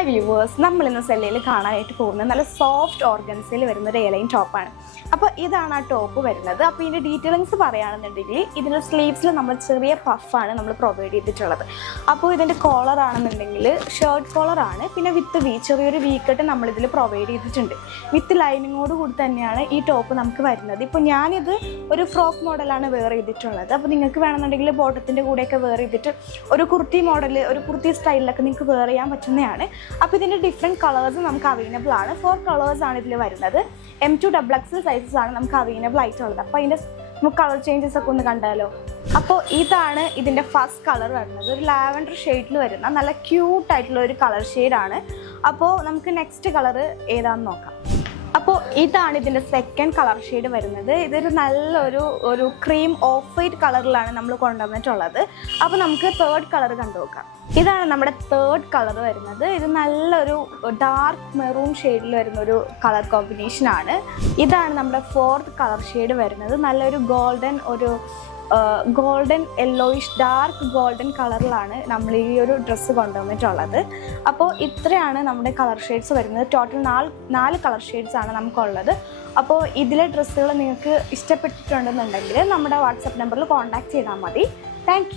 Hi viewers, നമ്മൾ ഇന്ന് സെല്ലയിൽ കാണാനായിട്ട് പോകുന്നത് നല്ല സോഫ്റ്റ് ഓർഗൻസിൽ വരുന്ന ഒരു എയർലൈൻ ടോപ്പാണ്. അപ്പോൾ ഇതാണ് ആ ടോപ്പ് വരുന്നത്. അപ്പോൾ ഇതിൻ്റെ ഡീറ്റെയിലിങ്സ് പറയുകയാണെന്നുണ്ടെങ്കിൽ ഇതിൻ്റെ സ്ലീവ്സിൽ നമ്മൾ ചെറിയ പഫാണ് നമ്മൾ പ്രൊവൈഡ് ചെയ്തിട്ടുള്ളത്. അപ്പോൾ ഇതിൻ്റെ കോളർ ആണെന്നുണ്ടെങ്കിൽ ഷർട്ട് കോളറാണ്, പിന്നെ വിത്ത് ചെറിയൊരു വീക്കട്ട് നമ്മളിതിൽ പ്രൊവൈഡ് ചെയ്തിട്ടുണ്ട്. വിത്ത് ലൈനിങ്ങോട് കൂടി തന്നെയാണ് ഈ ടോപ്പ് നമുക്ക് വരുന്നത്. ഇപ്പോൾ ഞാനിത് ഒരു ഫ്രോക്ക് മോഡലാണ് വെയർ ചെയ്തിട്ടുള്ളത്. അപ്പോൾ നിങ്ങൾക്ക് വേണമെന്നുണ്ടെങ്കിൽ ബോട്ടത്തിൻ്റെ കൂടെയൊക്കെ വെയർ ചെയ്തിട്ട് ഒരു കുർത്തി മോഡൽ, ഒരു കുർത്തി സ്റ്റൈലിലൊക്കെ നിങ്ങൾക്ക് വെയർ ചെയ്യാൻ പറ്റുന്നതാണ്. അപ്പോൾ ഇതിൻ്റെ ഡിഫറെൻറ്റ് കളേഴ്സ് നമുക്ക് അവൈലബിൾ ആണ്. 4 കളേഴ്സാണ് ഇതിൽ വരുന്നത്. M2 XXL സൈസസ് ആണ് നമുക്ക് അവൈലബിൾ ആയിട്ടുള്ളത്. അപ്പോൾ അതിൻ്റെ നമുക്ക് കളർ ചേഞ്ചസ് ഒക്കെ ഒന്ന് കണ്ടാലോ. അപ്പോൾ ഇതാണ് ഇതിൻ്റെ ഫസ്റ്റ് കളർ വരുന്നത്. ഒരു ലാവൻഡർ ഷെയ്ഡിൽ വരുന്ന നല്ല ക്യൂട്ടായിട്ടുള്ള ഒരു കളർ ഷെയ്ഡാണ്. അപ്പോൾ നമുക്ക് നെക്സ്റ്റ് കളർ ഏതാണെന്ന് നോക്കാം. അപ്പോൾ ഇതാണ് ഇതിൻ്റെ സെക്കൻഡ് കളർ ഷെയ്ഡ് വരുന്നത്. ഇതൊരു നല്ലൊരു ക്രീം ഓഫ് വൈറ്റ് കളറിലാണ് നമ്മൾ കൊണ്ടുവന്നിട്ടുള്ളത്. അപ്പോൾ നമുക്ക് തേർഡ് കളർ കണ്ടു നോക്കാം. ഇതാണ് നമ്മുടെ തേർഡ് കളർ വരുന്നത്. ഇത് നല്ലൊരു ഡാർക്ക് മെറൂൺ ഷെയ്ഡിൽ വരുന്നൊരു കളർ കോമ്പിനേഷനാണ്. ഇതാണ് നമ്മുടെ ഫോർത്ത് കളർ ഷെയ്ഡ് വരുന്നത്. നല്ലൊരു ഗോൾഡൻ യെല്ലോയിഷ് ഡാർക്ക് ഗോൾഡൻ കളറിലാണ് നമ്മൾ ഈ ഒരു ഡ്രസ്സ് കൊണ്ടുവന്നിട്ടുള്ളത്. അപ്പോൾ ഇത്രയാണ് നമ്മുടെ കളർ ഷെയ്ഡ്സ് വരുന്നത്. ടോട്ടൽ 4 കളർ ഷെയ്ഡ്സ് ആണ് നമുക്കുള്ളത്. അപ്പോൾ ഇതിലെ ഡ്രസ്സുകൾ നിങ്ങൾക്ക് ഇഷ്ടപ്പെട്ടിട്ടുണ്ടെന്നുണ്ടെങ്കിൽ നമ്മുടെ വാട്സപ്പ് നമ്പറിൽ കോൺടാക്ട് ചെയ്താൽ മതി. താങ്ക്